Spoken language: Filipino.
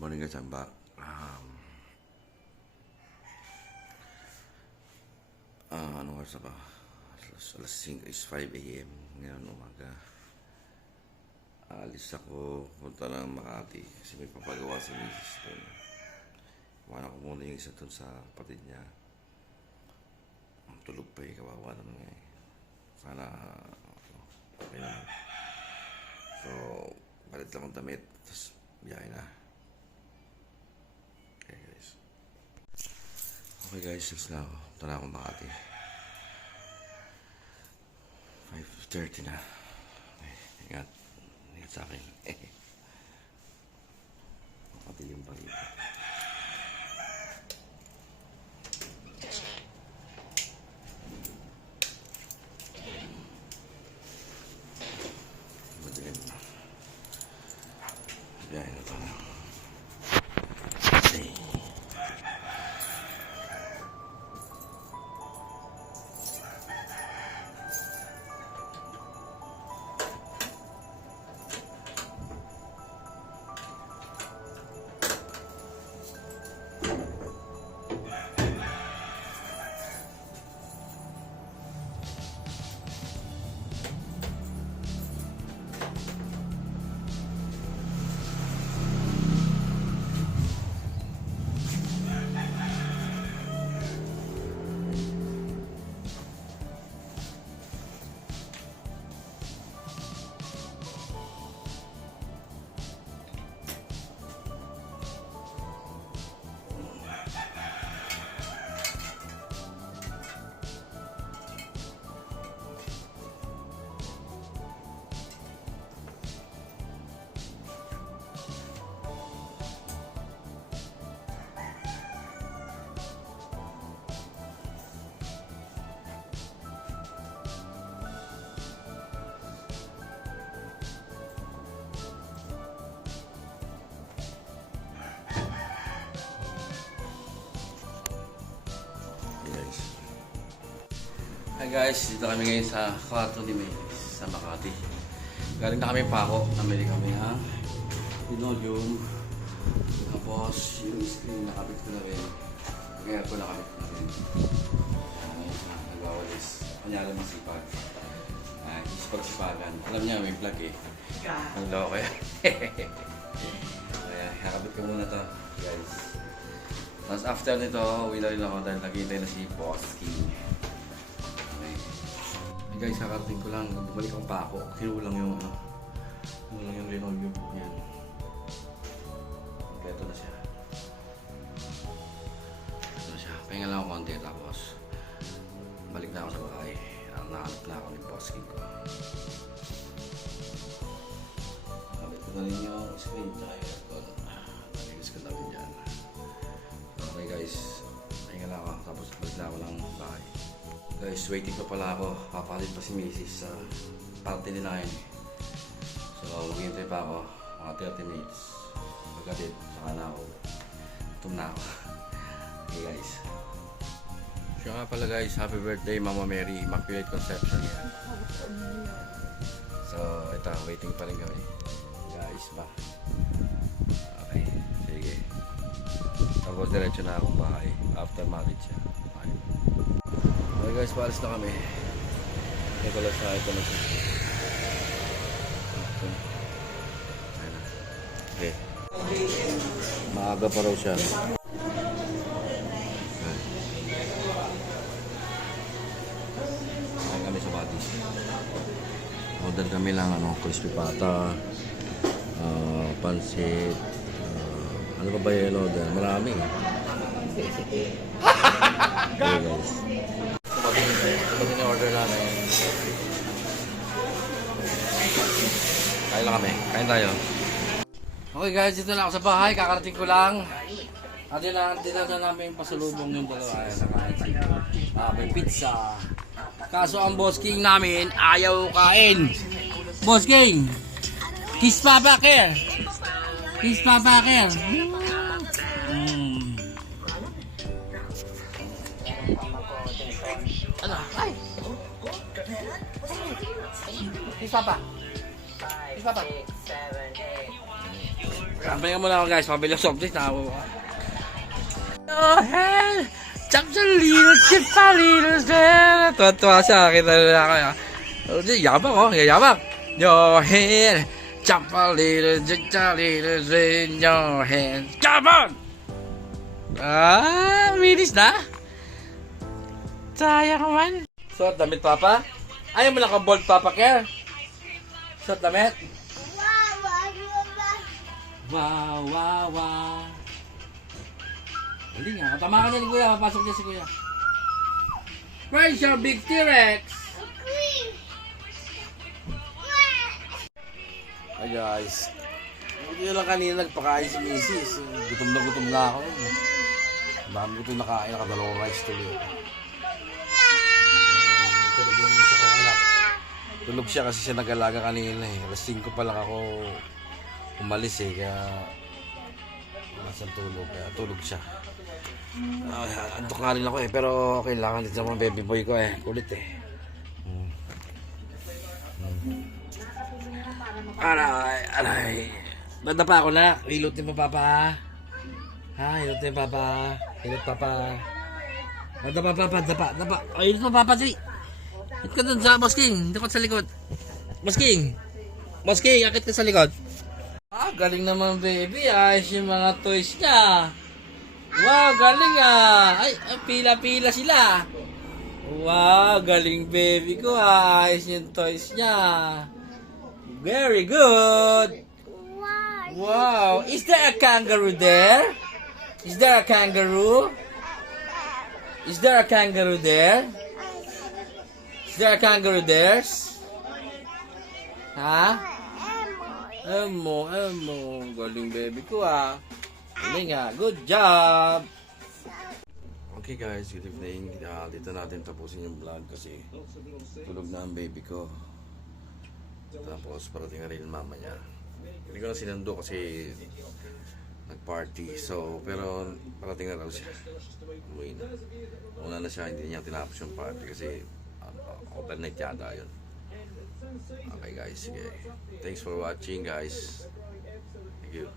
morning guys, I'm back. Anong oras na ba? Alas 5 is 5 a.m. Ngayon umaga. Alis ako, punta ng Makati kasi may papagawa si Mrs. doon. Iwanan ko muna yung isa doon sa kapatid niya. Ang tulog pa eh, kawawa naman nga eh. Sana okay naman. So, balit lang ang damit, tapos biyahe na. Okay guys, let's now. Punta na akong Makati. 5:30 na. Okay, ingat. Ingat sa akin. Makatilim pa rin. Madilim na. Biyahe na pala. Okay. Hi guys, dito kami ngayon sa kwarto ni May sa Makati. Galing na kami Paco, namili kami ng linoleum. Tapos yung screen nakabit ko na rin. Kaya ko nakabit ko na rin. Ngayon na, nagwawalis. Kanyari masipag. Isipag-sipagan. Alam niya may vlog eh. Ang loko kaya. Kaya nakabit ko muna to guys. Tapos after nito, uwi na rin ako dahil nakita na si Boss King. Guys, kakarating ko lang, bumalik ang Paco. Kinulang yung yung linoleum. Yan. Ito na siya. Ito na siya. Pahinga lang ako konti tapos balik na ako sa bahay. Nahanap na ako ni Boss King ko. Nakabit ko na rin yung screen tsaka yung aircon. Nalilis ko na rin dyan. Okay guys, pahinga lang ako tapos balik na ako ng bahay. Guys, waiting pa pala ako. Papalit pa si Mrs. sa party nila ngayon. So, maghihintay pa ako. Mga 30 minutes. Pagkatid, saka na ako. Gutom na ako. Okay guys. Siya nga pala guys, happy birthday Mama Mary. Immaculate Conception yan. So, ito, waiting pa rin kami. Guys, ba? Okay, sige. Tapos diretso na akong bahay. After marriage siya. Okay guys, paalis na kami. Nicolas na ito na siya. Okay. Maaga pa raw siya. Kain kami sa Batis. Order kami lang crispy pata, pansit, ano pa ba yung order? Marami. Okay guys. Ito yung order namin. Kain lang kami. Kain tayo. Okay guys, dito na ako sa bahay. Kakarating ko lang. At dinala namin yung pasalubong yung dalawa. May pizza. Kaso ang Boss King namin ayaw kain. Boss King! Kiss Papa Care! Kiss Papa Care! Ano? Ay! Kiss Papa! Kiss Papa! Kampay mo na ako guys, pabili ako soft drink. Oh hell, chop the little chip a little there. Tuwa siya, kita na ako. Yabang oh, yabang. Your head, chop a little in your hand. Come on! Minis na? Sayang man. Suot damit papa? Ayaw mo lang ka bold papa care? Suot damit? Wow, wow, wow. Hindi nga, tama ka niya ni kuya, papasok niya si kuya. Where's your big T-Rex? Hi guys. Buti lang kanina nagpakain si Mrs. Gutom na ako. Ang dami ko ito nakain, nakadalawang rice tuloy. Tulog yung isa kong anak. Tulog siya kasi siya nag-alaga kanina eh. Alas 5 pa lang ako umalis eh, kaya nasaan tulog, kaya tulog siya. Antok nga rin ako eh, pero kailangan dito sa mga baby boy ko eh, kulit eh. Aray. Banda pa ako na, hilutin pa papa. Ha, hilutin papa. Hilot papa. Banda pa papa, dapa. Ay, hilot pa papa, di. Hit ka dun sa Boss King, dito ka sa likod. Boss King, akit ka sa likod. Galing naman baby, ayos yung mga toys niya. Wow, galing Ay, pila-pila sila. Wow, galing baby ko, ayos yung toys niya. Very good. Wow, is there a kangaroo there? Is there a kangaroo there? Is there a kangaroo there? Ha? Emo. Galing baby ko Galing good job. Okay guys, good evening. Dito natin tapusin yung vlog kasi tulog na ang baby ko. Tapos parating na rin mama niya. Hindi ko na sinundo kasi nag-party. So, pero parating na raw siya. Umuwi na. Una na siya, hindi niya tinapos yung party kasi overnight yata yun. Okay guys, sige. Thanks for watching guys. Thank you.